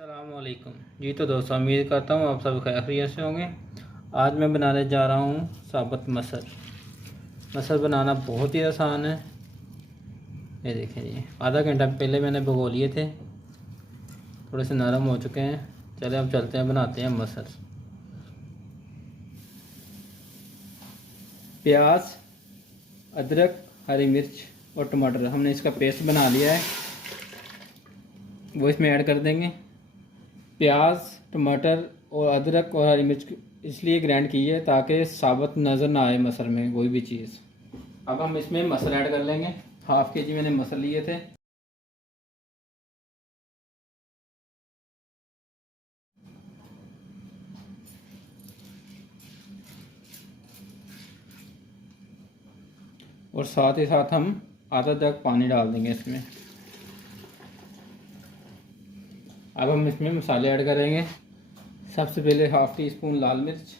अस्सलामुअलैकुम जी। तो दोस्तों, उम्मीद करता हूँ आप सब खैरियत से होंगे। आज मैं बनाने जा रहा हूँ साबुत मसर। मसर बनाना बहुत ही आसान है। ये देखें जी, आधा घंटा पहले मैंने भिगो लिए थे, थोड़े से नरम हो चुके हैं। चले अब चलते हैं, बनाते हैं मसर। प्याज, अदरक, हरी मिर्च और टमाटर हमने इसका पेस्ट बना लिया है, वो इसमें ऐड कर देंगे। प्याज, टमाटर और अदरक और हरी मिर्च इसलिए ग्राइंड की है ताकि साबुत नज़र ना आए मसर में कोई भी चीज़। अब हम इसमें मसर ऐड कर लेंगे। हाफ के जी मैंने मसर लिए थे। और साथ ही साथ हम आधा जग पानी डाल देंगे इसमें। अब हम इसमें मसाले ऐड करेंगे। सबसे पहले हाफ टी स्पून लाल मिर्च,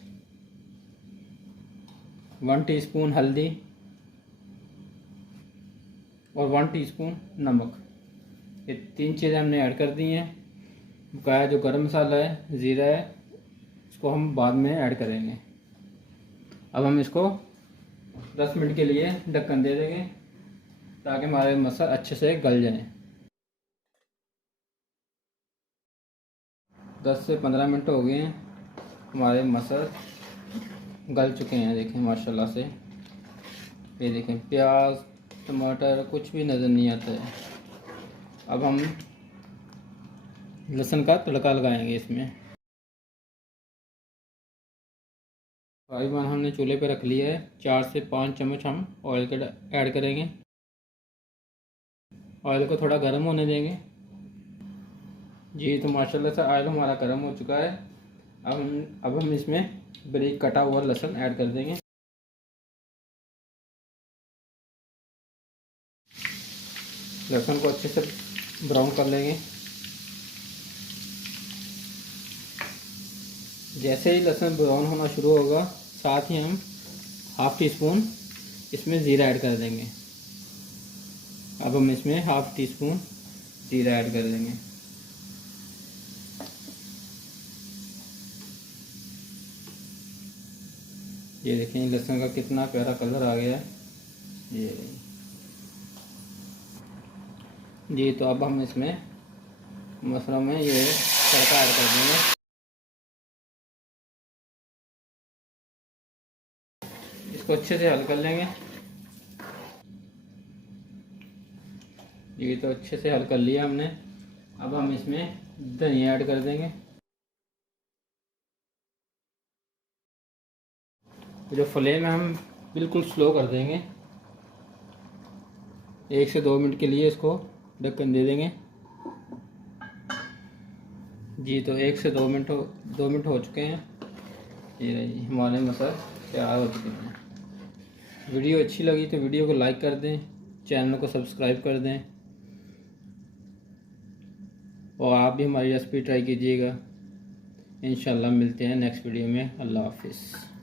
1 टीस्पून हल्दी और 1 टीस्पून नमक। ये 3 चीज़ें हमने ऐड कर दी हैं। बकाया जो गरम मसाला है, ज़ीरा है, इसको हम बाद में ऐड करेंगे। अब हम इसको 10 मिनट के लिए ढक्कन दे देंगे ताकि हमारे मसर अच्छे से गल जाएं। 10 से 15 मिनट हो गए हैं, हमारे मसर गल चुके हैं। देखें माशाल्लाह से, ये देखें प्याज टमाटर कुछ भी नज़र नहीं आता है। अब हम लहसुन का तड़का लगाएंगे इसमें। फ्राई पैन हमने चूल्हे पे रख लिया है। 4 से 5 चम्मच हम ऑयल के ऐड करेंगे। ऑयल को थोड़ा गर्म होने देंगे जी। तो माशाल्लाह से ऑयल हमारा गर्म हो चुका है। अब हम इसमें बारीक कटा हुआ लहसुन ऐड कर देंगे। लहसुन को अच्छे से ब्राउन कर लेंगे। जैसे ही लहसुन ब्राउन होना शुरू होगा, साथ ही हम हाफ टी स्पून इसमें ज़ीरा ऐड कर देंगे। अब हम इसमें हाफ टी स्पून ज़ीरा ऐड कर देंगे। ये देखें लहसुन का कितना प्यारा कलर आ गया है ये जी। तो अब हम इसमें मसरों में ये तड़का ऐड कर देंगे। इसको अच्छे से हल कर लेंगे। ये तो अच्छे से हल कर लिया हमने। अब हम इसमें धनिया ऐड कर देंगे। जो फ्लेम है हम बिल्कुल स्लो कर देंगे। 1 से 2 मिनट के लिए इसको ढक्कन दे देंगे जी। तो 1 से 2 मिनट हो चुके हैं। ये रही हमारे मसर तैयार हो चुके हैं। वीडियो अच्छी लगी तो वीडियो को लाइक कर दें, चैनल को सब्सक्राइब कर दें और आप भी हमारी रेसिपी ट्राई कीजिएगा। इंशाल्लाह मिलते हैं नेक्स्ट वीडियो में। अल्लाह हाफिज़।